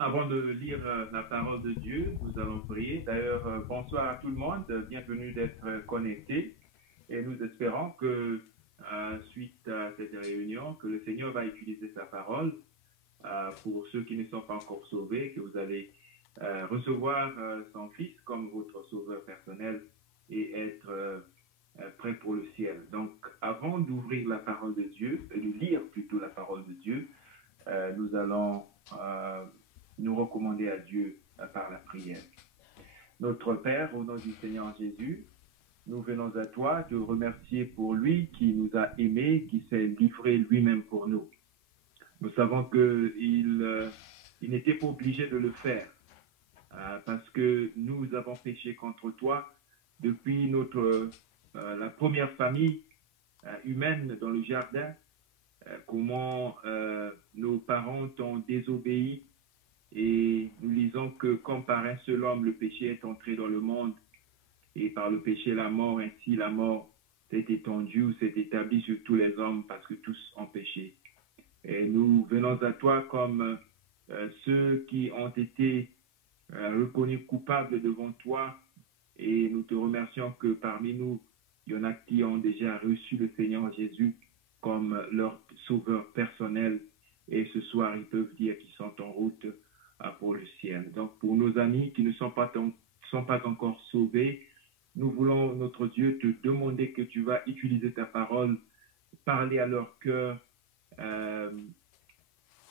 Avant de lire la parole de Dieu, nous allons prier. D'ailleurs, bonsoir à tout le monde, bienvenue d'être connecté. Et nous espérons que suite à cette réunion, que le Seigneur va utiliser sa parole pour ceux qui ne sont pas encore sauvés, que vous allez recevoir son Fils comme votre sauveur personnel et être prêt pour le ciel. Donc, avant d'ouvrir la parole de Dieu, et de lire plutôt la parole de Dieu, nous allons nous recommander à Dieu par la prière. Notre Père, au nom du Seigneur Jésus, nous venons à toi te remercier pour lui qui nous a aimés, qui s'est livré lui-même pour nous. Nous savons qu'il n'était pas obligé de le faire parce que nous avons péché contre toi depuis la première famille humaine dans le jardin, comment nos parents t'ont désobéi. Et nous lisons que comme par un seul homme, le péché est entré dans le monde, et par le péché, la mort, ainsi la mort s'est étendue ou s'est établie sur tous les hommes parce que tous ont péché. Et nous venons à toi comme ceux qui ont été reconnus coupables devant toi, et nous te remercions que parmi nous, il y en a qui ont déjà reçu le Seigneur Jésus comme leur sauveur personnel, et ce soir, ils peuvent dire qu'ils sont en route pour le ciel. Donc, pour nos amis qui ne sont pas encore sauvés, nous voulons, notre Dieu, te demander que tu vas utiliser ta parole, parler à leur cœur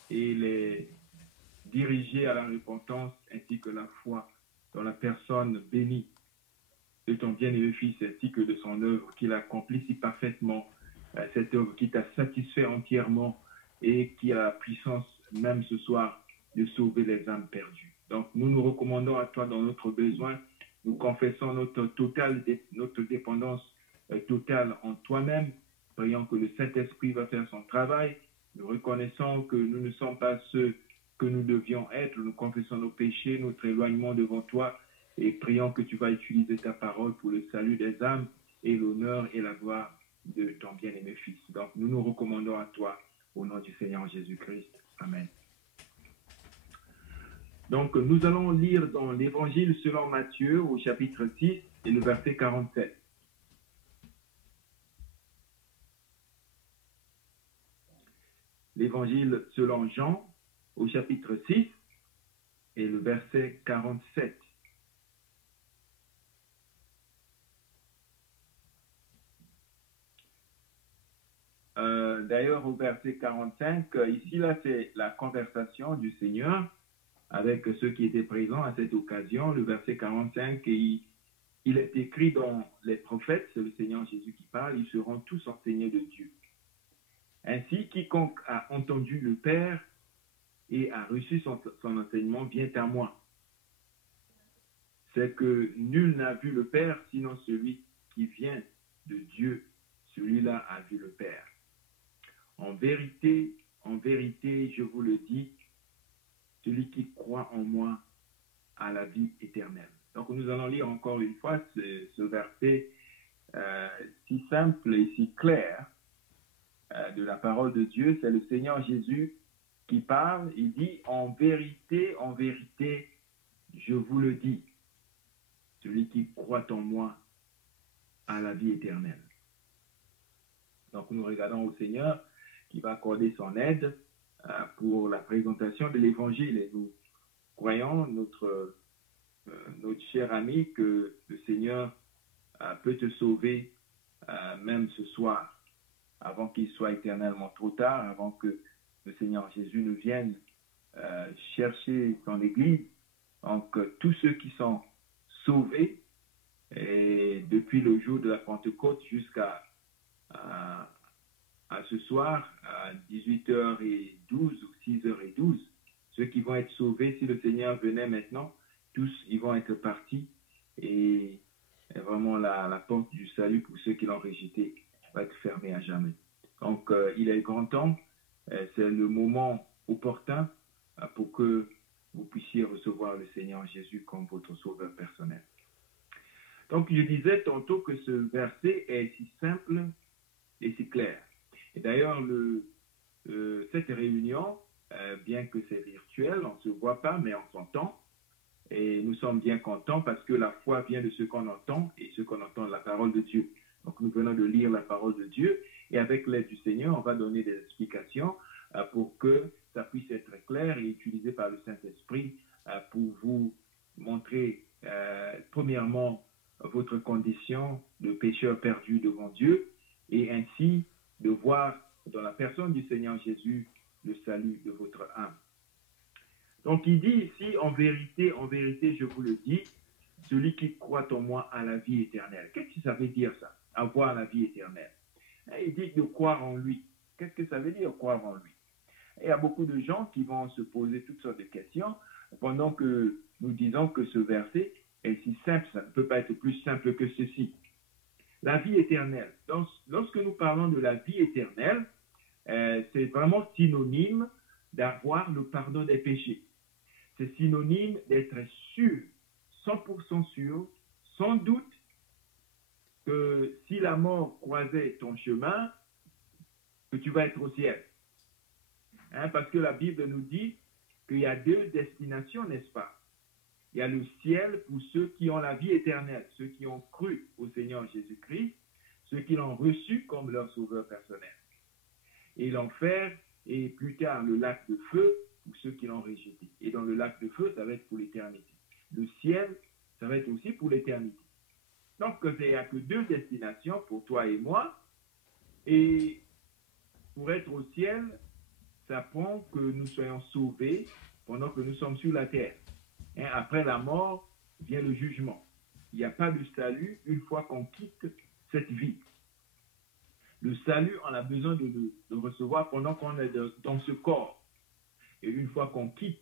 et les diriger à la repentance ainsi que la foi dans la personne bénie de ton bien-aimé Fils ainsi que de son œuvre, qu'il accomplit si parfaitement cette œuvre qui t'a satisfait entièrement et qui a la puissance même ce soir de sauver les âmes perdues. Donc nous nous recommandons à toi dans notre besoin, nous confessons notre dépendance totale en toi-même, prions que le Saint-Esprit va faire son travail, nous reconnaissons que nous ne sommes pas ceux que nous devions être, nous confessons nos péchés, notre éloignement devant toi, et prions que tu vas utiliser ta parole pour le salut des âmes et l'honneur et la gloire de ton bien-aimé Fils. Donc nous nous recommandons à toi au nom du Seigneur Jésus-Christ. Amen. Donc nous allons lire dans l'Évangile selon Matthieu au chapitre 6 et le verset 47. L'Évangile selon Jean au chapitre 6 et le verset 47. D'ailleurs, au verset 45, ici, là, c'est la conversation du Seigneur avec ceux qui étaient présents à cette occasion. Le verset 45, il est écrit dans les prophètes, c'est le Seigneur Jésus qui parle, ils seront tous enseignés de Dieu. Ainsi, quiconque a entendu le Père et a reçu son enseignement vient à moi. C'est que nul n'a vu le Père, sinon celui qui vient de Dieu. Celui-là a vu le Père. En vérité, je vous le dis, celui qui croit en moi a la vie éternelle. Donc nous allons lire encore une fois ce verset si simple et si clair de la parole de Dieu. C'est le Seigneur Jésus qui parle. Il dit, en vérité, je vous le dis, celui qui croit en moi a la vie éternelle. Donc nous regardons au Seigneur qui va accorder son aide pour la présentation de l'Évangile. Et nous croyons, notre cher ami, que le Seigneur peut te sauver même ce soir, avant qu'il soit éternellement trop tard, avant que le Seigneur Jésus ne vienne chercher son Église. Donc tous ceux qui sont sauvés, et depuis le jour de la Pentecôte jusqu'à ce soir, à 18h12 ou 6h12, ceux qui vont être sauvés, si le Seigneur venait maintenant, tous ils vont être partis, et vraiment la porte du salut pour ceux qui l'ont rejeté va être fermée à jamais. Donc il est grand temps, c'est le moment opportun pour que vous puissiez recevoir le Seigneur Jésus comme votre sauveur personnel. Donc je disais tantôt que ce verset est si simple et si clair. Et d'ailleurs, cette réunion bien que c'est virtuel, on ne se voit pas, mais on s'entend. Et nous sommes bien contents parce que la foi vient de ce qu'on entend et ce qu'on entend de la parole de Dieu. Donc nous venons de lire la parole de Dieu et avec l'aide du Seigneur, on va donner des explications pour que ça puisse être clair et utilisé par le Saint-Esprit pour vous montrer premièrement votre condition de pécheur perdu devant Dieu et ainsi de voir dans la personne du Seigneur Jésus le salut de votre âme. Donc il dit ici, en vérité, je vous le dis, celui qui croit en moi a la vie éternelle. Qu'est-ce que ça veut dire ça, avoir la vie éternelle? Il dit de croire en lui. Qu'est-ce que ça veut dire croire en lui? Il y a beaucoup de gens qui vont se poser toutes sortes de questions pendant que nous disons que ce verset est si simple, ça ne peut pas être plus simple que ceci. La vie éternelle. Donc, lorsque nous parlons de la vie éternelle, c'est vraiment synonyme d'avoir le pardon des péchés. C'est synonyme d'être sûr, 100% sûr, sans doute, que si la mort croisait ton chemin, que tu vas être au ciel. Parce que la Bible nous dit qu'il y a deux destinations, n'est-ce pas? Il y a le ciel pour ceux qui ont la vie éternelle, ceux qui ont cru au Seigneur Jésus-Christ, ceux qui l'ont reçu comme leur sauveur personnel. Et l'enfer, et plus tard le lac de feu, pour ceux qui l'ont rejeté. Et dans le lac de feu, ça va être pour l'éternité. Le ciel, ça va être aussi pour l'éternité. Donc, il n'y a que deux destinations pour toi et moi. Et pour être au ciel, ça prend que nous soyons sauvés pendant que nous sommes sur la terre. Après la mort, vient le jugement. Il n'y a pas de salut une fois qu'on quitte cette vie. Le salut, on a besoin de le recevoir pendant qu'on est dans ce corps. Et une fois qu'on quitte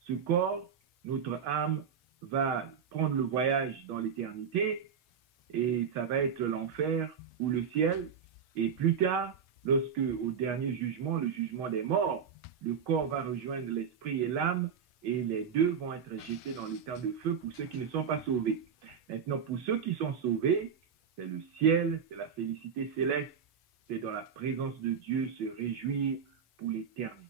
ce corps, notre âme va prendre le voyage dans l'éternité et ça va être l'enfer ou le ciel. Et plus tard, lorsque au dernier jugement, le jugement des morts, le corps va rejoindre l'esprit et l'âme et les deux vont être jetés dans le temps de feu pour ceux qui ne sont pas sauvés. Maintenant, pour ceux qui sont sauvés, c'est le ciel, c'est la félicité céleste, c'est dans la présence de Dieu se réjouir pour l'éternité.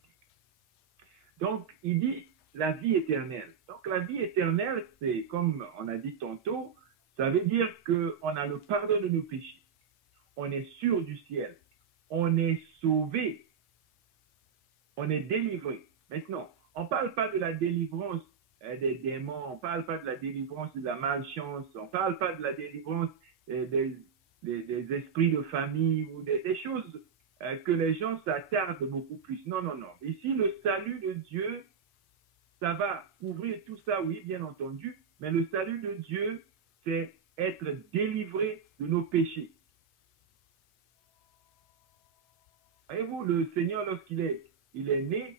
Donc, il dit la vie éternelle. Donc, la vie éternelle, c'est comme on a dit tantôt, ça veut dire qu'on a le pardon de nos péchés. On est sûr du ciel. On est sauvé. On est délivré. Maintenant, on ne parle pas de la délivrance des démons, on ne parle pas de la délivrance de la malchance, on ne parle pas de la délivrance des esprits de famille ou des choses que les gens s'attardent beaucoup plus. Non, non, non. Ici, le salut de Dieu, ça va couvrir tout ça, oui, bien entendu, mais le salut de Dieu, c'est être délivré de nos péchés. Voyez-vous, le Seigneur, lorsqu'il est né,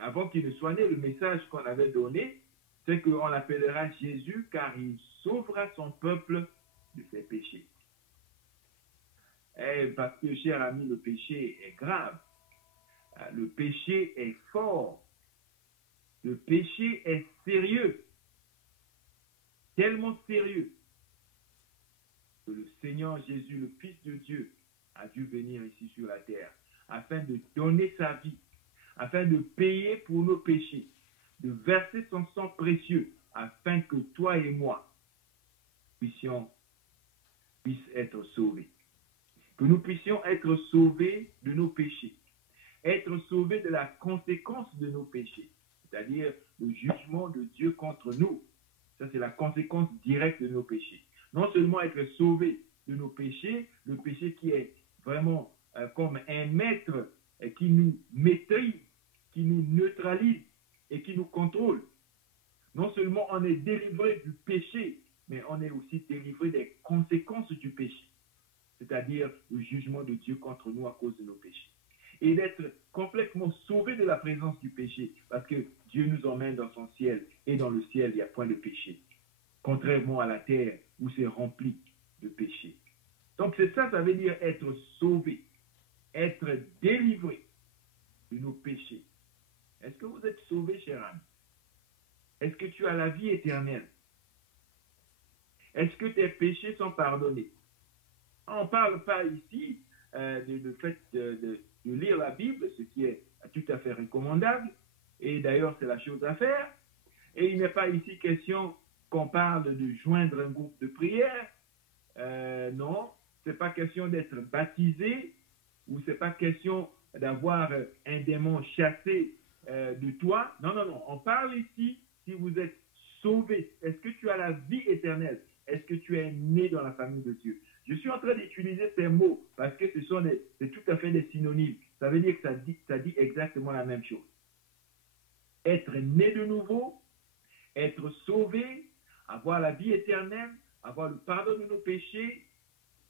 avant qu'il ne soit né, le message qu'on avait donné, c'est qu'on l'appellera Jésus car il sauvera son peuple de ses péchés. Parce que, cher ami, le péché est grave. Le péché est fort. Le péché est sérieux. Tellement sérieux que le Seigneur Jésus, le Fils de Dieu, a dû venir ici sur la terre afin de donner sa vie, afin de payer pour nos péchés, de verser son sang précieux afin que toi et moi puissent être sauvés. Que nous puissions être sauvés de nos péchés, être sauvés de la conséquence de nos péchés, c'est-à-dire le jugement de Dieu contre nous. Ça, c'est la conséquence directe de nos péchés. Non seulement être sauvés de nos péchés, le péché qui est vraiment comme un maître qui nous maîtrise, qui nous neutralise et qui nous contrôle. Non seulement on est délivré du péché, mais on est aussi délivré des conséquences du péché, c'est-à-dire le jugement de Dieu contre nous à cause de nos péchés. Et d'être complètement sauvé de la présence du péché, parce que Dieu nous emmène dans son ciel, et dans le ciel, il n'y a point de péché, contrairement à la terre où c'est rempli de péché. Donc c'est ça, ça veut dire être sauvé, être délivré de nos péchés. Est-ce que vous êtes sauvé, cher ami? Est-ce que tu as la vie éternelle? Est-ce que tes péchés sont pardonnés? On ne parle pas ici le fait de lire la Bible, ce qui est tout à fait recommandable, et d'ailleurs c'est la chose à faire. Et il n'est pas ici question qu'on parle de joindre un groupe de prière. Non, c'est pas question d'être baptisé, ou c'est pas question d'avoir un démon chassé de toi. Non, non, non. On parle ici si vous êtes sauvé. Est-ce que tu as la vie éternelle? Est-ce que tu es né dans la famille de Dieu? Je suis en train d'utiliser ces mots parce que c'est tout à fait des synonymes. Ça veut dire que ça dit exactement la même chose. Être né de nouveau, être sauvé, avoir la vie éternelle, avoir le pardon de nos péchés,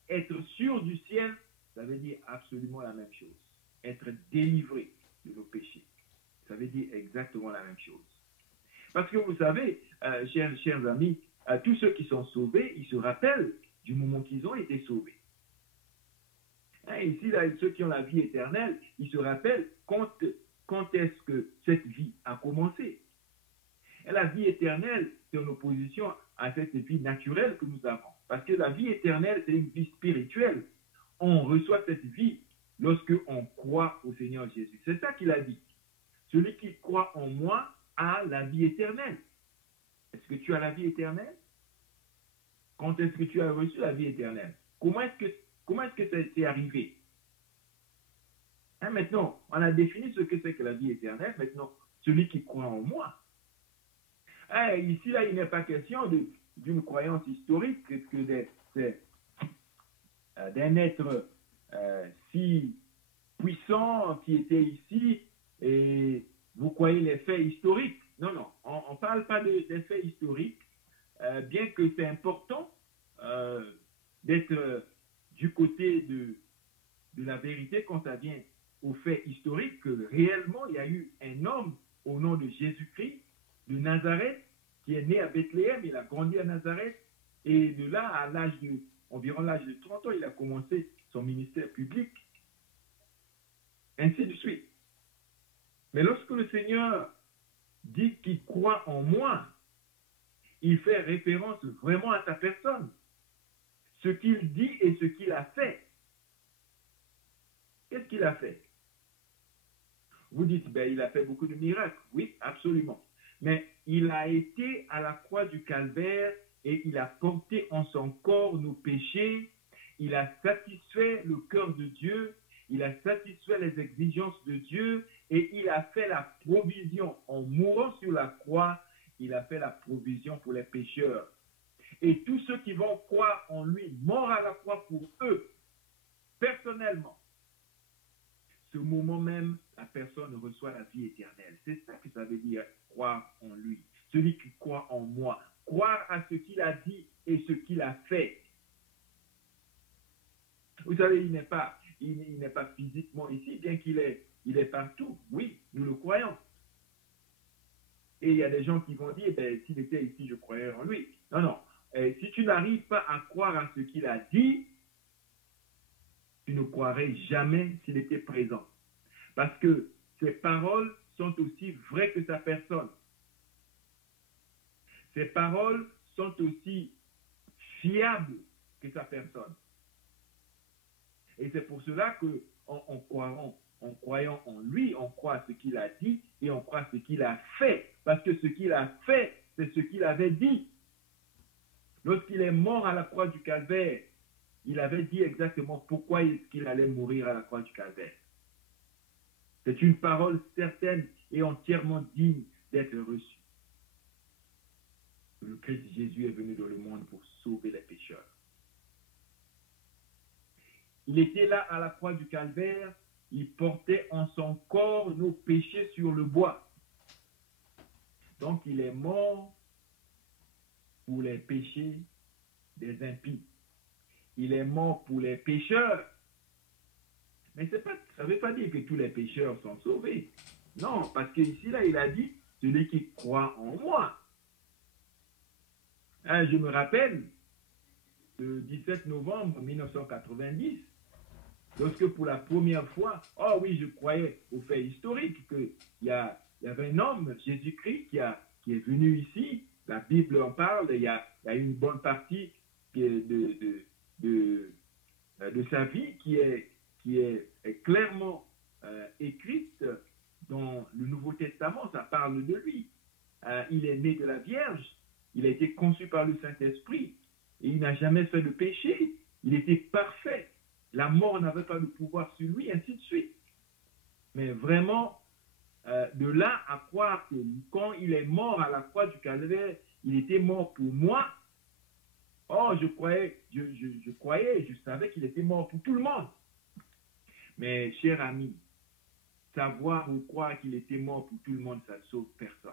être sûr du ciel, ça veut dire absolument la même chose. Être délivré de nos péchés, ça veut dire exactement la même chose. Parce que vous savez, chers amis, tous ceux qui sont sauvés, ils se rappellent du moment qu'ils ont été sauvés. Ici, là, ceux qui ont la vie éternelle, ils se rappellent quand est-ce que cette vie a commencé. Et la vie éternelle, c'est en opposition à cette vie naturelle que nous avons. Parce que la vie éternelle, c'est une vie spirituelle. On reçoit cette vie lorsque on croit au Seigneur Jésus. C'est ça qu'il a dit. Celui qui croit en moi a la vie éternelle. Est-ce que tu as la vie éternelle? Quand est-ce que tu as reçu la vie éternelle? Comment est-ce que ça s'est arrivé? Maintenant, on a défini ce que c'est que la vie éternelle. Maintenant, celui qui croit en moi. Ici, là, il n'est pas question d'une croyance historique que d'un être si puissant qui était ici et vous croyez les faits historiques. Non, non, on ne parle pas des faits historiques, bien que c'est important d'être du côté de la vérité quand ça vient aux faits historiques, que réellement il y a eu un homme au nom de Jésus-Christ de Nazareth qui est né à Bethléem, il a grandi à Nazareth, et de là, à environ l'âge de 30 ans, il a commencé son ministère public, ainsi de suite. Mais lorsque le Seigneur dit qu'il croit en moi, il fait référence vraiment à sa personne, ce qu'il dit et ce qu'il a fait. Qu'est-ce qu'il a fait? Vous dites, il a fait beaucoup de miracles. Oui, absolument. Mais il a été à la croix du Calvaire et il a porté en son corps nos péchés. Il a satisfait le cœur de Dieu. Il a satisfait les exigences de Dieu et il a fait la provision. En mourant sur la croix, il a fait la provision pour les pécheurs. Et tous ceux qui vont croire en lui, mort à la croix pour eux, personnellement, ce moment même, la personne reçoit la vie éternelle. C'est ça que ça veut dire, croire en lui. Celui qui croit en moi. Croire à ce qu'il a dit et ce qu'il a fait. Vous savez, il n'est pas physiquement ici, bien qu'il est partout. Oui, nous le croyons. Et il y a des gens qui vont dire, s'il était ici, je croirais en lui. Non, non. Si tu n'arrives pas à croire à ce qu'il a dit, tu ne croirais jamais s'il était présent. Parce que ses paroles sont aussi vraies que sa personne. Ses paroles sont aussi fiables que sa personne. Et c'est pour cela qu'en croyant en lui, on croit à ce qu'il a dit et on croit à ce qu'il a fait. Parce que ce qu'il a fait, c'est ce qu'il avait dit. Lorsqu'il est mort à la croix du Calvaire, il avait dit exactement pourquoi il allait mourir à la croix du Calvaire. C'est une parole certaine et entièrement digne d'être reçue. Le Christ Jésus est venu dans le monde pour sauver les pécheurs. Il était là à la croix du Calvaire, il portait en son corps nos péchés sur le bois. Donc il est mort pour les péchés des impies. Il est mort pour les pécheurs. Mais ça ne veut pas dire que tous les pécheurs sont sauvés. Non, parce qu'ici, là, il a dit, celui qui croit en moi. Je me rappelle, le 17 novembre 1990, lorsque pour la première fois, oh oui, je croyais au fait historique qu'il y avait un homme, Jésus-Christ, qui est venu ici. La Bible en parle, il y a une bonne partie de sa vie qui est est clairement écrite dans le Nouveau Testament. Ça parle de lui. Il est né de la Vierge. Il a été conçu par le Saint-Esprit. Et il n'a jamais fait de péché. Il était parfait. La mort n'avait pas de pouvoir sur lui, ainsi de suite. Mais vraiment, de là à croire que quand il est mort à la croix du Calvaire, il était mort pour moi. Oh, je croyais, je savais qu'il était mort pour tout le monde. Mais, cher ami, savoir ou croire qu'il était mort pour tout le monde, ça ne sauve personne.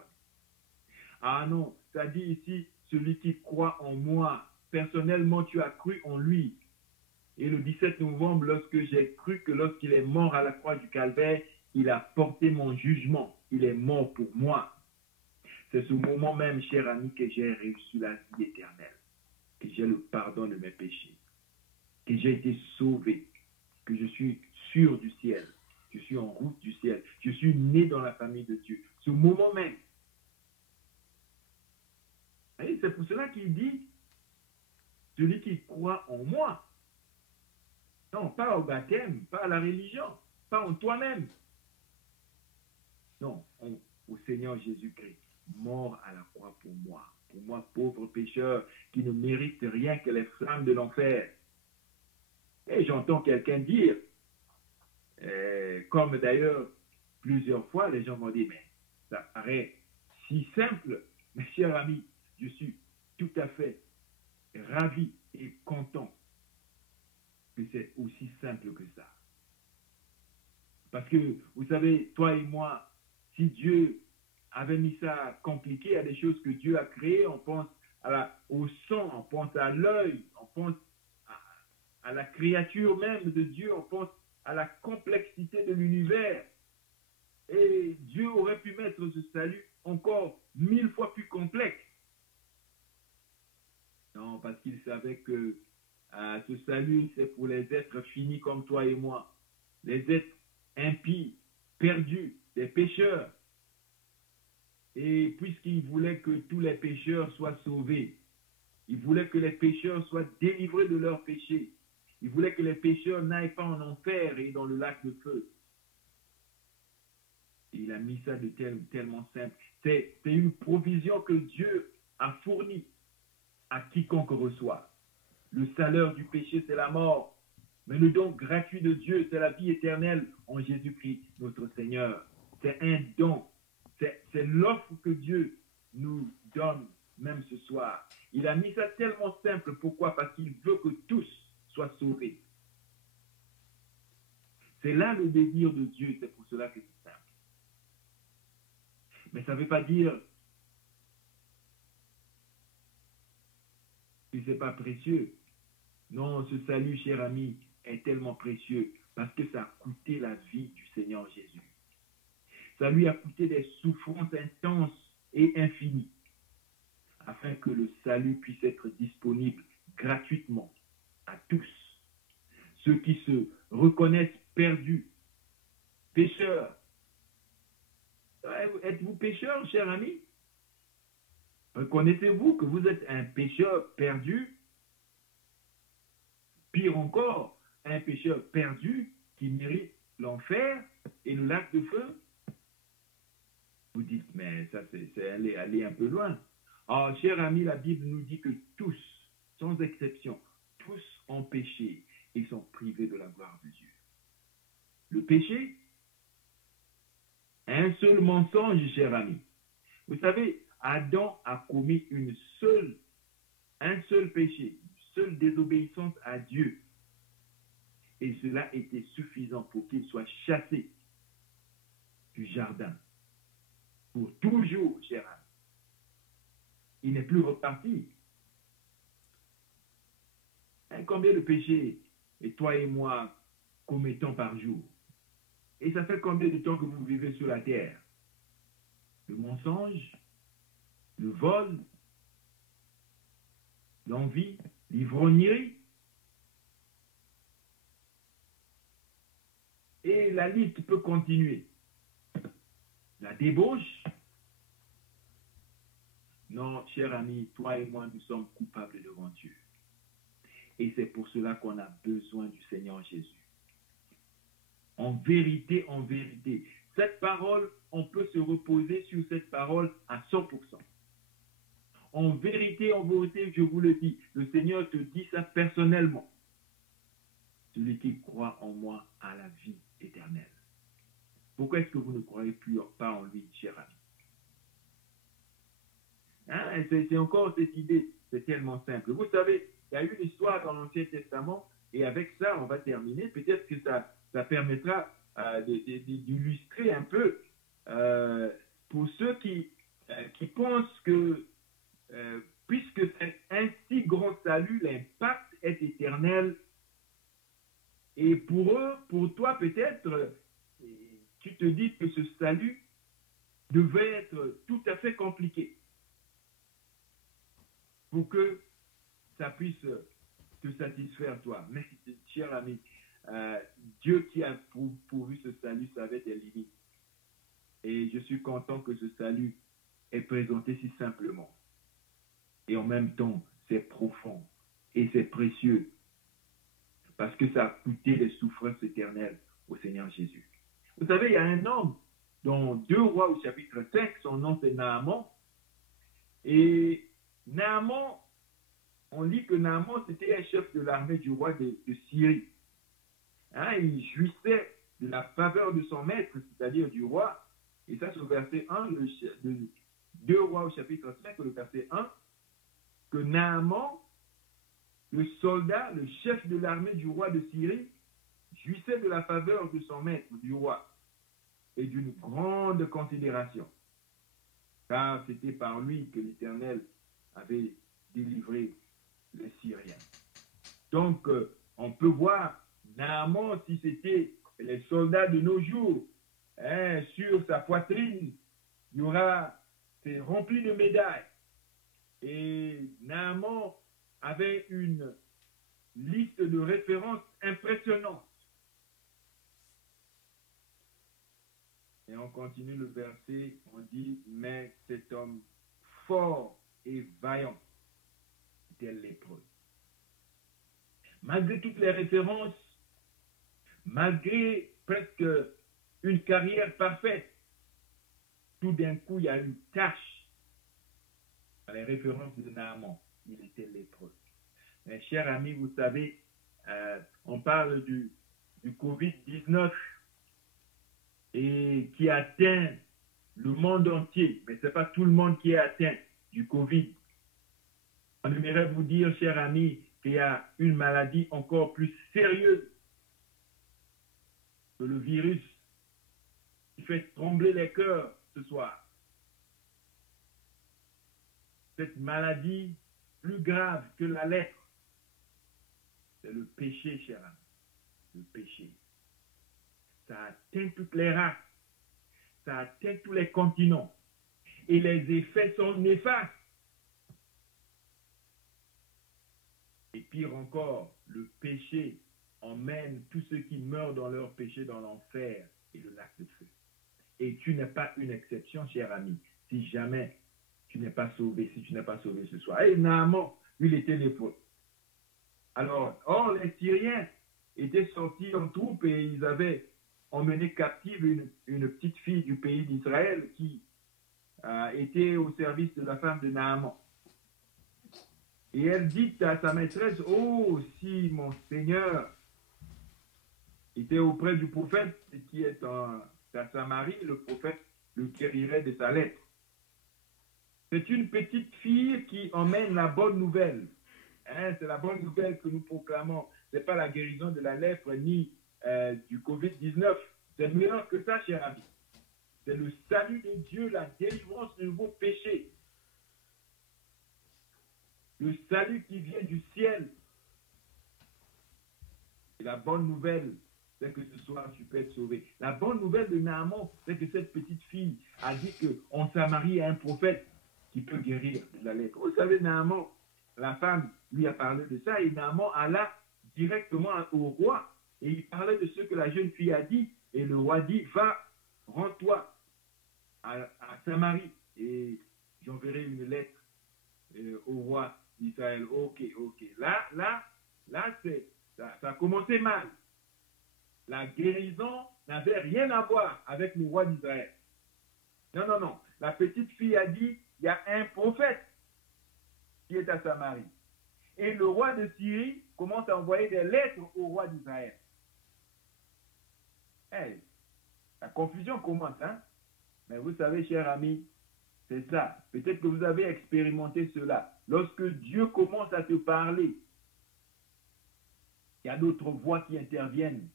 Ah non, ça dit ici, celui qui croit en moi, personnellement, tu as cru en lui. Et le 17 novembre, lorsque j'ai cru que lorsqu'il est mort à la croix du Calvaire, il a porté mon jugement. Il est mort pour moi. C'est ce moment même, cher ami, que j'ai reçu la vie éternelle, que j'ai le pardon de mes péchés, que j'ai été sauvé, que je suis sûr du ciel, je suis en route du ciel, je suis né dans la famille de Dieu. Ce moment même. Et c'est pour cela qu'il dit, celui qui croit en moi. Non, pas au baptême, pas à la religion, pas en toi-même. Non, au Seigneur Jésus-Christ, mort à la croix pour moi, pauvre pécheur qui ne mérite rien que les flammes de l'enfer. Et j'entends quelqu'un dire, comme d'ailleurs plusieurs fois, les gens m'ont dit, mais ça paraît si simple, mes chers amis, je suis tout à fait ravi et content que c'est aussi simple que ça. Parce que, vous savez, toi et moi, si Dieu avait mis ça compliqué, il y a des choses que Dieu a créées, on pense au son, on pense à l'œil, on pense à la créature même de Dieu, on pense à la complexité de l'univers. Et Dieu aurait pu mettre ce salut encore 1000 fois plus complexe. Non, parce qu'il savait que ce salut, c'est pour les êtres finis comme toi et moi. Les êtres impies, perdus, des pécheurs. Et puisqu'il voulait que tous les pécheurs soient sauvés, il voulait que les pécheurs soient délivrés de leurs péchés. Il voulait que les pécheurs n'aillent pas en enfer et dans le lac de feu. Et il a mis ça de tellement simple. C'est une provision que Dieu a fournie à quiconque reçoit. Le salaire du péché, c'est la mort. Mais le don gratuit de Dieu, c'est la vie éternelle en Jésus-Christ, notre Seigneur. C'est un don. C'est l'offre que Dieu nous donne, même ce soir. Il a mis ça tellement simple. Pourquoi? Parce qu'il veut que tous soient sauvés. C'est là le désir de Dieu. C'est pour cela que c'est simple. Mais ça ne veut pas dire que ce n'est pas précieux. Non, ce salut, cher ami, est tellement précieux parce que ça a coûté la vie du Seigneur Jésus. Ça lui a coûté des souffrances intenses et infinies afin que le salut puisse être disponible gratuitement à tous. Ceux qui se reconnaissent perdus, pécheurs. Êtes-vous pécheur, cher ami? Reconnaissez-vous que vous êtes un pécheur perdu? Pire encore, un pécheur perdu qui mérite l'enfer et le lac de feu? Vous dites, mais ça c'est aller un peu loin. Ah, cher ami, la Bible nous dit que tous, sans exception, tous ont péché et sont privés de la gloire de Dieu. Le péché, un seul mensonge, cher ami. Vous savez, Adam a commis un seul péché, une seule désobéissance à Dieu. Et cela était suffisant pour qu'il soit chassé du jardin. Pour toujours, cher ami. Il n'est plus reparti. Combien de péchés, et toi et moi, commettons par jour? Et ça fait combien de temps que vous vivez sur la terre? Le mensonge, le vol, l'envie, l'ivrognerie. Et la liste peut continuer. La débauche. Non, cher ami, toi et moi, nous sommes coupables devant Dieu. Et c'est pour cela qu'on a besoin du Seigneur Jésus. En vérité, en vérité. Cette parole, on peut se reposer sur cette parole à 100%. En vérité, je vous le dis, le Seigneur te dit ça personnellement. Celui qui croit en moi a la vie éternelle. Pourquoi est-ce que vous ne croyez plus pas en lui, cher ami? Hein? C'est encore cette idée, c'est tellement simple. Vous savez, il y a eu une histoire dans l'Ancien Testament, et avec ça, on va terminer. Peut-être que ça permettra d'illustrer un peu pour ceux qui pensent que puisque c'est un si grand salut, l'impact est éternel. Et pour eux, pour toi peut-être, tu te dis que ce salut devait être tout à fait compliqué pour que ça puisse te satisfaire toi. Mais cher ami, Dieu qui a pourvu ce salut savait des limites. Et je suis content que ce salut est présenté si simplement. Et en même temps, c'est profond et c'est précieux parce que ça a coûté des souffrances éternelles au Seigneur Jésus. Vous savez, il y a un homme dans 2 Rois au chapitre 5, son nom c'est Naaman. Et Naaman, on lit que Naaman c'était un chef de l'armée du roi de Syrie. Hein, il jouissait de la faveur de son maître, c'est-à-dire du roi. Et ça c'est au verset 1 de 2 Rois au chapitre 5, le verset 1. Que Naaman, le soldat, le chef de l'armée du roi de Syrie, jouissait de la faveur de son maître, du roi, et d'une grande considération. Car c'était par lui que l'Éternel avait délivré les Syriens. Donc, on peut voir Naaman, si c'était les soldats de nos jours, hein, sur sa poitrine, il y aura, c'est rempli de médailles. Et Naaman avait une liste de références impressionnante. Et on continue le verset, on dit, mais cet homme fort et vaillant était lépreux. Malgré toutes les références, malgré presque une carrière parfaite, tout d'un coup, il y a une tâche. Les références de Naaman, il était lépreux. Mes chers amis, vous savez, on parle du Covid-19 et qui atteint le monde entier, mais ce n'est pas tout le monde qui est atteint du Covid. On aimerait vous dire, chers amis, qu'il y a une maladie encore plus sérieuse que le virus qui fait trembler les cœurs ce soir. Cette maladie plus grave que la lèpre, c'est le péché, cher ami. Le péché. Ça atteint toutes les races. Ça atteint tous les continents. Et les effets sont néfastes. Et pire encore, le péché emmène tous ceux qui meurent dans leur péché dans l'enfer et le lac de feu. Et tu n'es pas une exception, cher ami. Si jamais tu n'es pas sauvé, si tu n'es pas sauvé ce soir. Et Naaman, lui, il était lépreux. Alors, les Syriens étaient sortis en troupe et ils avaient emmené captive une petite fille du pays d'Israël qui était au service de la femme de Naaman. Et elle dit à sa maîtresse, « Oh, si mon Seigneur était auprès du prophète qui est à Samarie, le prophète le guérirait de sa lèpre. » C'est une petite fille qui emmène la bonne nouvelle. Hein, c'est la bonne nouvelle que nous proclamons. Ce n'est pas la guérison de la lèpre ni du Covid-19. C'est meilleur que ça, cher ami. C'est le salut de Dieu, la délivrance de vos péchés. Le salut qui vient du ciel. Et la bonne nouvelle, c'est que ce soir, tu peux être sauvé. La bonne nouvelle de Naaman, c'est que cette petite fille a dit qu'en Samarie, il y a un prophète qui peut guérir de la lèpre. Vous savez, Naaman, la femme lui a parlé de ça et Naaman alla directement au roi et il parlait de ce que la jeune fille a dit et le roi dit, va, rends-toi à Samarie et j'enverrai une lettre au roi d'Israël. Ok. Là, ça a commencé mal. La guérison n'avait rien à voir avec le roi d'Israël. Non, non, non. La petite fille a dit, il y a un prophète qui est à Samarie. Et le roi de Syrie commence à envoyer des lettres au roi d'Israël. Hey, la confusion commence, hein? Mais vous savez, cher ami, c'est ça. Peut-être que vous avez expérimenté cela. Lorsque Dieu commence à te parler, il y a d'autres voix qui interviennent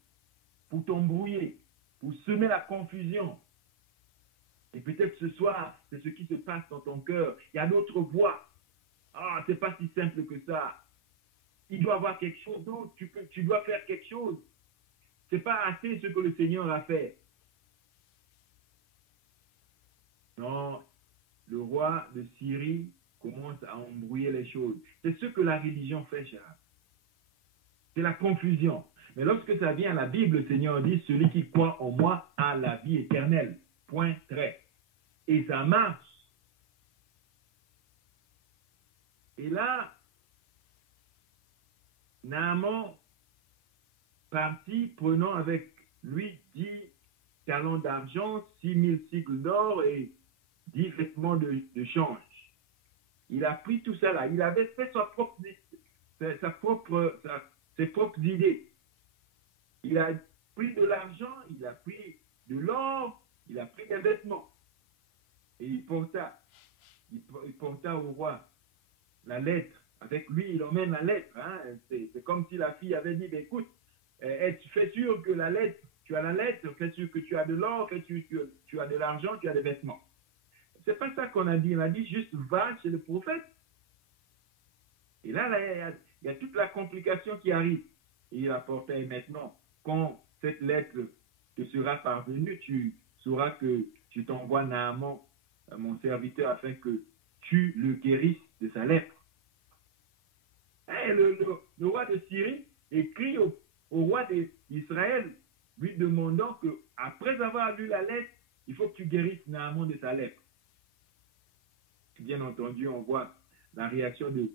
pour t'embrouiller, pour semer la confusion. Et peut-être ce soir, c'est ce qui se passe dans ton cœur. Il y a d'autres voix. Ah, c'est pas si simple que ça. Il doit y avoir quelque chose d'autre. Tu dois faire quelque chose. C'est pas assez ce que le Seigneur a fait. Non, le roi de Syrie commence à embrouiller les choses. C'est ce que la religion fait, cher. C'est la confusion. Mais lorsque ça vient à la Bible, le Seigneur dit, celui qui croit en moi a la vie éternelle. Point, trait. Et ça marche. Et là, Naaman partit, prenant avec lui 10 talents d'argent, 6000 cycles d'or et 10 vêtements de change. Il a pris tout ça là. Il avait fait ses propres idées. Il a pris de l'argent, il a pris de l'or, il a pris des vêtements. Et il porta au roi la lettre. Avec lui, il emmène la lettre. Hein. C'est comme si la fille avait dit, écoute, fais sûr que la lettre, tu as la lettre, fais sûr que tu as de l'or, fais sûr que tu as de l'argent, tu as des vêtements. C'est pas ça qu'on a dit. On a dit juste va chez le prophète. Et là il y a toute la complication qui arrive. Et il apportait maintenant, quand cette lettre te sera parvenue, tu sauras que tu t'envoies Naaman, mon serviteur, afin que tu le guérisses de sa lèpre. Et le roi de Syrie écrit au roi d'Israël, lui demandant que, après avoir lu la lettre, il faut que tu guérisses Naaman de sa lèpre. Bien entendu, on voit la réaction du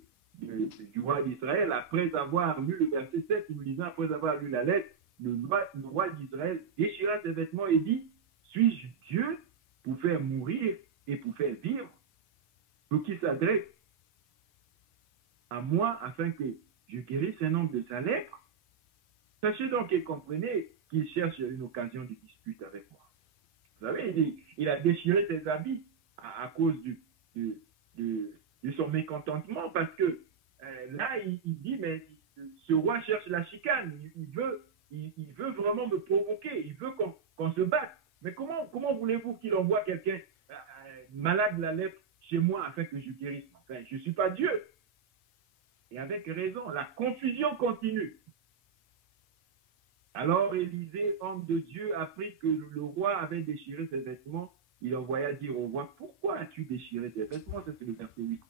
roi d'Israël après avoir lu le verset 7, nous lisons, après avoir lu la lettre, le roi d'Israël déchira ses vêtements et dit, suis-je Dieu pour faire mourir et pour faire vivre, pour qu'il s'adresse à moi afin que je guérisse un homme de sa lèpre? Sachez donc et comprenez qu'il cherche une occasion de dispute avec moi. Vous savez, il a déchiré ses habits à cause de son mécontentement, parce que là, il dit, mais ce roi cherche la chicane, il veut vraiment me provoquer, il veut qu'on se batte. Mais comment voulez-vous qu'il envoie quelqu'un malade de la lèpre chez moi afin que je guérisse? Enfin, je ne suis pas Dieu. Et avec raison, la confusion continue. Alors Élisée, homme de Dieu, apprit que le roi avait déchiré ses vêtements. Il envoya dire au roi, pourquoi as-tu déchiré tes vêtements? Ça, c'est le verset 8.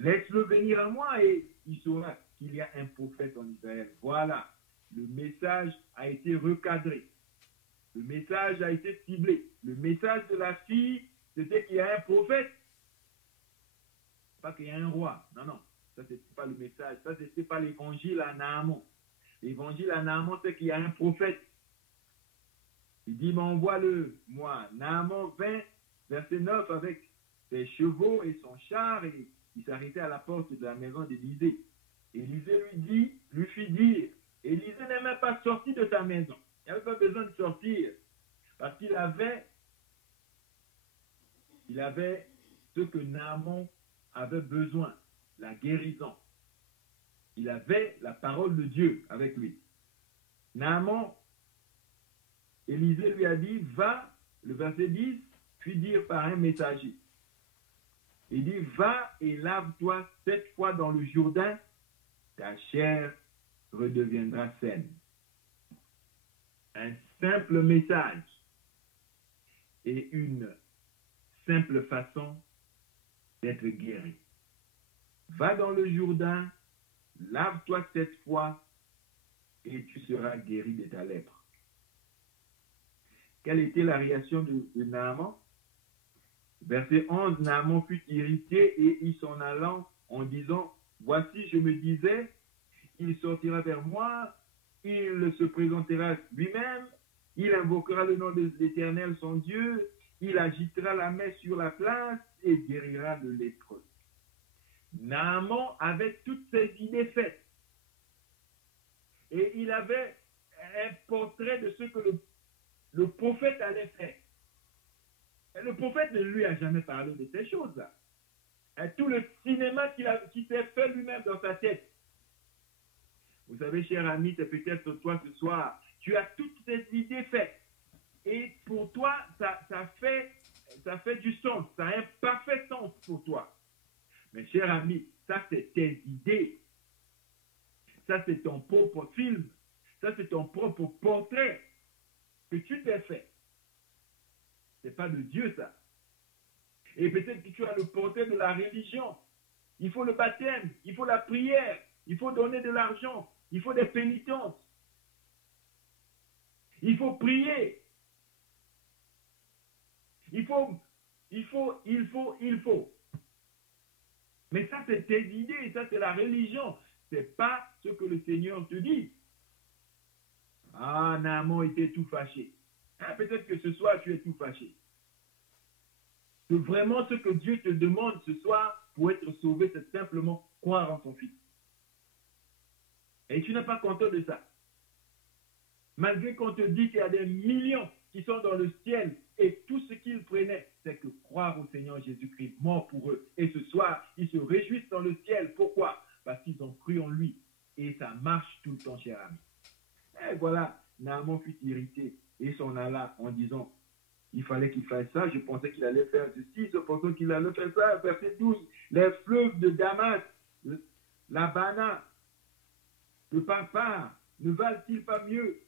Laisse-le venir à moi et il saura qu'il y a un prophète en Israël. Voilà, le message a été recadré. Le message a été ciblé. Le message de la fille, c'était qu'il y a un prophète. Pas qu'il y a un roi. Non, non. Ça, ce n'était pas le message. Ça, ce n'était pas l'évangile à Naaman. L'évangile à Naaman, c'est qu'il y a un prophète. Il dit, mais envoie-le, moi. Naaman vint, verset 9, avec ses chevaux et son char, et il s'arrêtait à la porte de la maison d'Élisée. Élisée lui fit dire, Élisée n'est même pas sorti de sa maison. Il n'avait pas besoin de sortir, parce qu'il avait ce que Naaman avait besoin, la guérison. Il avait la parole de Dieu avec lui. Naaman, Élisée lui a dit, va, le verset 10, puis dire par un messager. Il dit, va et lave-toi 7 fois dans le Jourdain, ta chair redeviendra saine. Un simple message et une simple façon d'être guéri. Va dans le Jourdain, lave-toi 7 fois et tu seras guéri de ta lèpre. Quelle était la réaction de Naaman? Verset 11, Naaman fut irrité et il s'en allant en disant, voici, je me disais, il sortira vers moi, il se présentera lui-même, il invoquera le nom de l'Éternel, son Dieu, il agitera la main sur la place et guérira le lépreux. Naaman avait toutes ses idées faites. Et il avait un portrait de ce que le prophète allait faire. Et le prophète ne lui a jamais parlé de ces choses-là. Et tout le cinéma qu'il s'est fait lui-même dans sa tête. Vous savez, cher ami, c'est peut-être toi ce soir, tu as toutes ces idées faites. Et pour toi, ça fait du sens, ça a un parfait sens pour toi. Mais cher ami, ça c'est tes idées. Ça c'est ton propre film. Ça c'est ton propre portrait que tu t'es fait. Ce n'est pas de Dieu ça. Et peut-être que tu as le portrait de la religion. Il faut le baptême, il faut la prière, il faut donner de l'argent, il faut des pénitences. Il faut prier. Il faut. Mais ça, c'est tes idées, ça, c'est la religion. Ce n'est pas ce que le Seigneur te dit. Ah, Naaman était tout fâché. Ah, peut-être que ce soir, tu es tout fâché. C'est vraiment ce que Dieu te demande ce soir pour être sauvé, c'est simplement croire en son Fils. Et tu n'es pas content de ça. Malgré qu'on te dit qu'il y a des millions qui sont dans le ciel et tout ce qu'ils prenaient, c'est que croire au Seigneur Jésus-Christ, mort pour eux. Et ce soir, ils se réjouissent dans le ciel. Pourquoi? Parce qu'ils ont cru en lui. Et ça marche tout le temps, cher ami. Et voilà, Naaman fut irrité et s'en alla en disant, il fallait qu'il fasse ça, je pensais qu'il allait faire ceci, je pensais qu'il allait faire ça. Verset 12, les fleuves de Damas, la Bana, le Parpar, ne valent-ils pas mieux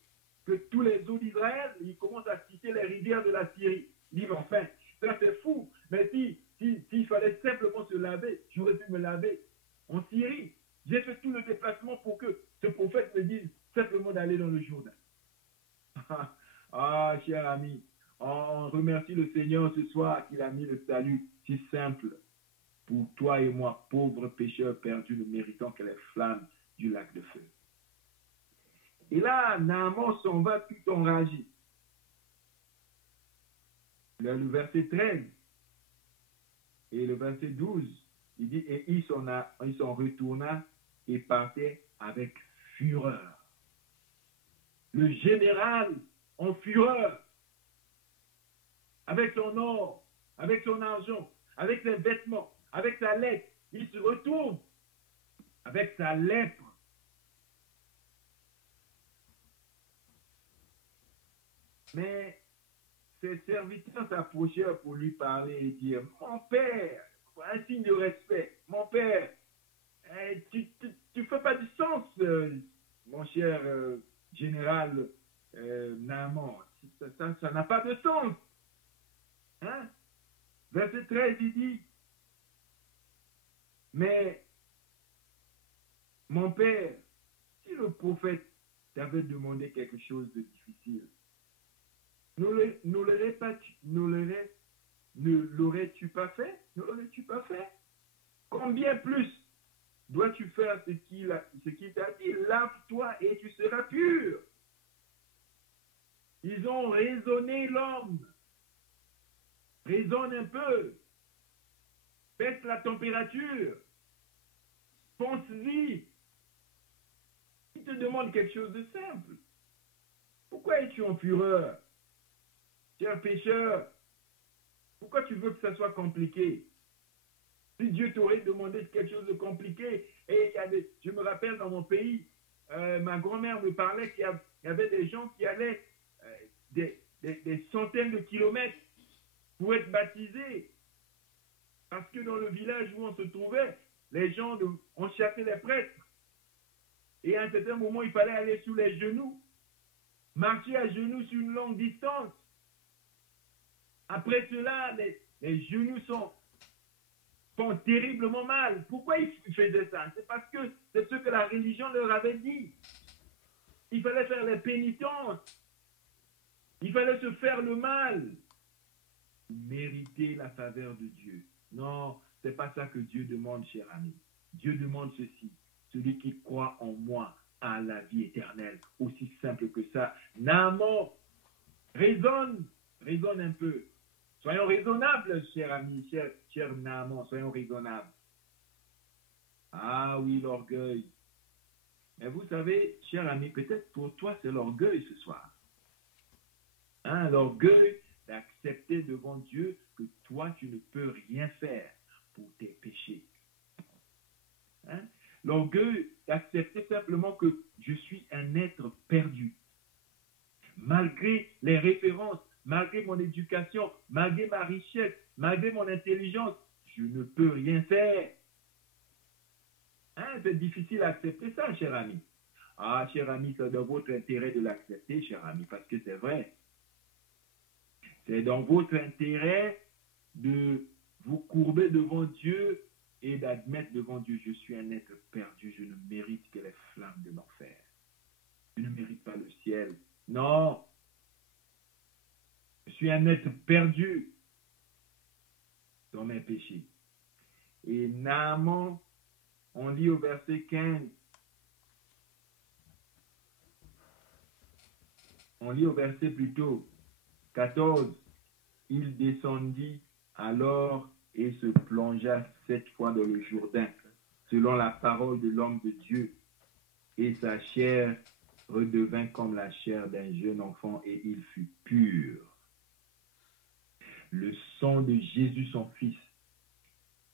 que tous les eaux d'Israël? Il commence à citer les rivières de la Syrie. Il dit, mais enfin, ça c'est fou. Mais s'il fallait simplement se laver, j'aurais pu me laver en Syrie. J'ai fait tout le déplacement pour que ce prophète me dise simplement d'aller dans le Jourdain. Ah, cher ami, on remercie le Seigneur ce soir qu'il a mis le salut si simple pour toi et moi, pauvres pécheurs perdus, ne méritant que les flammes du lac de feu. Et là, Naaman s'en va tout enragé. Le verset 13 et le verset 12, il dit, et il s'en retourna et partait avec fureur. Le général en fureur, avec son or, avec son argent, avec ses vêtements, avec sa lettre, il se retourne avec sa lèpre. Mais ses serviteurs s'approchèrent pour lui parler et dire, mon père, un signe de respect, mon père, tu ne fais pas du sens, mon cher général Naaman. Ça n'a pas de sens. Hein? Verset 13, il dit, mais mon père, si le prophète t'avait demandé quelque chose de difficile, ne l'aurais-tu pas fait? Ne l'aurais-tu pas fait? Combien plus dois-tu faire ce qu'il t'a dit? Lave-toi et tu seras pur. Ils ont raisonné l'homme. Raisonne un peu. Baisse la température. Pense-y. Il te demande quelque chose de simple. Pourquoi es-tu en fureur? Tu es un pécheur. Pourquoi tu veux que ça soit compliqué? Si Dieu t'aurait demandé quelque chose de compliqué, et je me rappelle dans mon pays, ma grand-mère me parlait qu'il y avait des gens qui allaient des centaines de kilomètres pour être baptisés. Parce que dans le village où on se trouvait, les gens ont chassé les prêtres. Et à un certain moment, il fallait aller sous les genoux, marcher à genoux sur une longue distance. Après cela, les genoux font terriblement mal. Pourquoi ils faisaient ça? C'est parce que c'est ce que la religion leur avait dit. Il fallait faire les pénitences. Il fallait se faire le mal. Mériter la faveur de Dieu. Non, c'est pas ça que Dieu demande, cher ami. Dieu demande ceci. Celui qui croit en moi, à la vie éternelle. Aussi simple que ça. Naaman, raisonne un peu. Soyons raisonnables, cher ami, cher Naaman, soyons raisonnables. Ah oui, l'orgueil. Mais vous savez, cher ami, peut-être pour toi, c'est l'orgueil ce soir. Hein, l'orgueil d'accepter devant Dieu que toi, tu ne peux rien faire pour tes péchés. Hein? L'orgueil d'accepter simplement que je suis un être perdu. Malgré les références, malgré mon éducation, malgré ma richesse, malgré mon intelligence, je ne peux rien faire. Hein, c'est difficile à accepter ça, cher ami. Ah, cher ami, c'est dans votre intérêt de l'accepter, cher ami, parce que c'est vrai. C'est dans votre intérêt de vous courber devant Dieu et d'admettre devant Dieu, je suis un être perdu, je ne mérite que les flammes de l'enfer. Je ne mérite pas le ciel. Non. Je suis un être perdu dans mes péchés. Et Naaman, on lit au verset 15. On lit au verset plutôt 14. Il descendit alors et se plongea 7 fois dans le Jourdain, selon la parole de l'homme de Dieu. Et sa chair redevint comme la chair d'un jeune enfant et il fut pur. Le sang de Jésus, son Fils,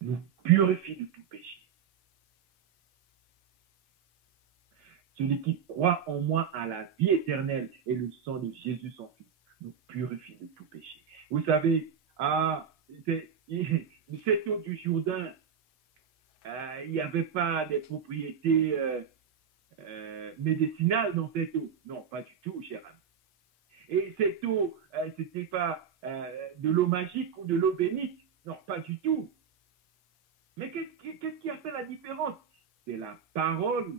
nous purifie de tout péché. Celui qui croit en moi a la vie éternelle et le sang de Jésus, son Fils, nous purifie de tout péché. Vous savez, cette eau du Jourdain, il n'y avait pas des propriétés médicinales dans cette eau. Non, pas du tout, cher ami. Et cette eau, ce n'était pas de l'eau magique ou de l'eau bénite. Non, pas du tout. Mais qu'est-ce qui a fait la différence? C'est la parole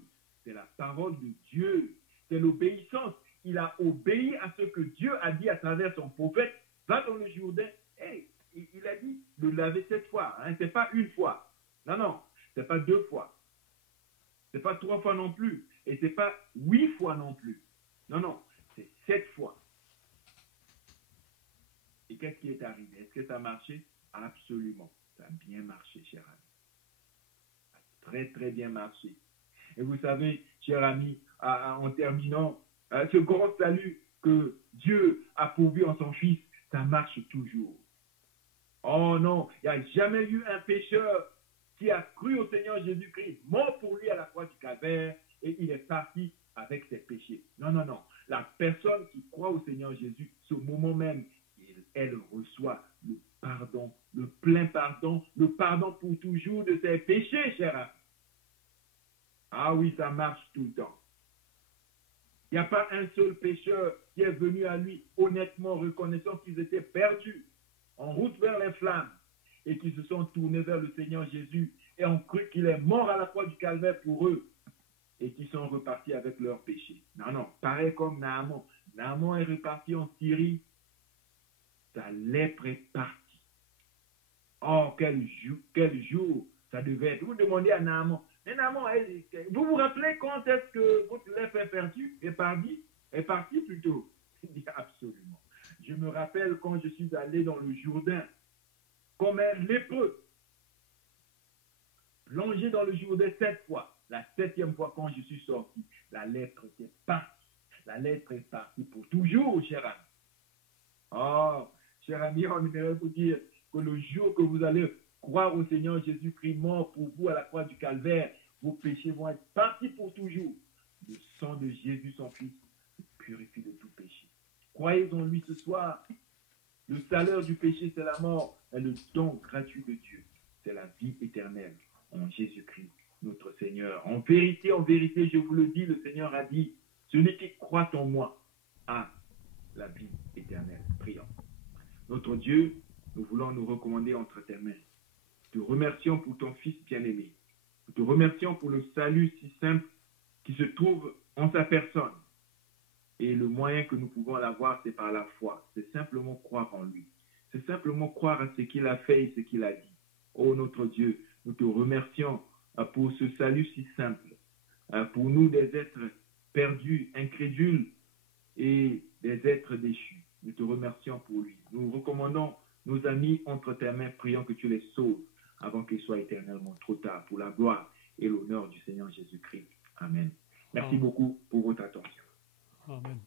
de Dieu. C'est l'obéissance. Il a obéi à ce que Dieu a dit à travers son prophète. Va dans le Jourdain. Hey, il a dit de laver 7 fois. Hein? Ce n'est pas une fois. Non. Ce n'est pas 2 fois. Ce n'est pas 3 fois non plus. Et ce n'est pas 8 fois non plus. Non. C'est 7 fois. Et qu'est-ce qui est arrivé? Est-ce que ça a marché? Absolument. Ça a bien marché, cher ami. Ça a très, très bien marché. Et vous savez, cher ami, en terminant, ce grand salut que Dieu a pourvu en son Fils, ça marche toujours. Oh non, il n'y a jamais eu un pécheur qui a cru au Seigneur Jésus-Christ, mort pour lui à la croix du Calvaire, et il est parti avec ses péchés. Non. La personne qui croit au Seigneur Jésus, ce moment même, elle reçoit le pardon, le plein pardon, le pardon pour toujours de ses péchés, cher ami. Ah oui, ça marche tout le temps. Il n'y a pas un seul pécheur qui est venu à lui honnêtement reconnaissant qu'ils étaient perdus, en route vers les flammes, et qui se sont tournés vers le Seigneur Jésus et ont cru qu'il est mort à la croix du Calvaire pour eux, et qui sont repartis avec leurs péchés. Non, pareil comme Naaman. Naaman est reparti en Syrie, sa lèpre est partie. Oh, quel jour ça devait être. Vous demandez à Naaman, mais Naaman, vous vous rappelez quand est-ce que votre lèpre est perdue, est partie plutôt? Il dit absolument. Je me rappelle quand je suis allé dans le Jourdain, comme un lépreux, plongé dans le Jourdain 7 fois. La 7e fois quand je suis sorti, la lèpre était partie. La lèpre est partie pour toujours, cher ami. Oh, cher ami, on aimerait vous dire que le jour que vous allez croire au Seigneur Jésus-Christ mort pour vous à la croix du Calvaire, vos péchés vont être partis pour toujours. Le sang de Jésus, son Fils, purifie de tout péché. Croyez en lui ce soir. Le salaire du péché, c'est la mort. Et le don gratuit de Dieu, c'est la vie éternelle en Jésus-Christ, notre Seigneur. En vérité, je vous le dis, le Seigneur a dit, celui qui croit en moi a la vie éternelle. Prions. Notre Dieu, nous voulons nous recommander entre tes mains. Nous te remercions pour ton Fils bien-aimé. Nous te remercions pour le salut si simple qui se trouve en sa personne. Et le moyen que nous pouvons l'avoir, c'est par la foi. C'est simplement croire en lui. C'est simplement croire à ce qu'il a fait et ce qu'il a dit. Oh notre Dieu, nous te remercions pour ce salut si simple. pour nous des êtres perdus, incrédules et des êtres déchus. Nous te remercions pour lui. Nous recommandons nos amis entre tes mains, prions que tu les sauves avant qu'il soit éternellement trop tard, pour la gloire et l'honneur du Seigneur Jésus-Christ. Amen. Merci beaucoup pour votre attention. Amen.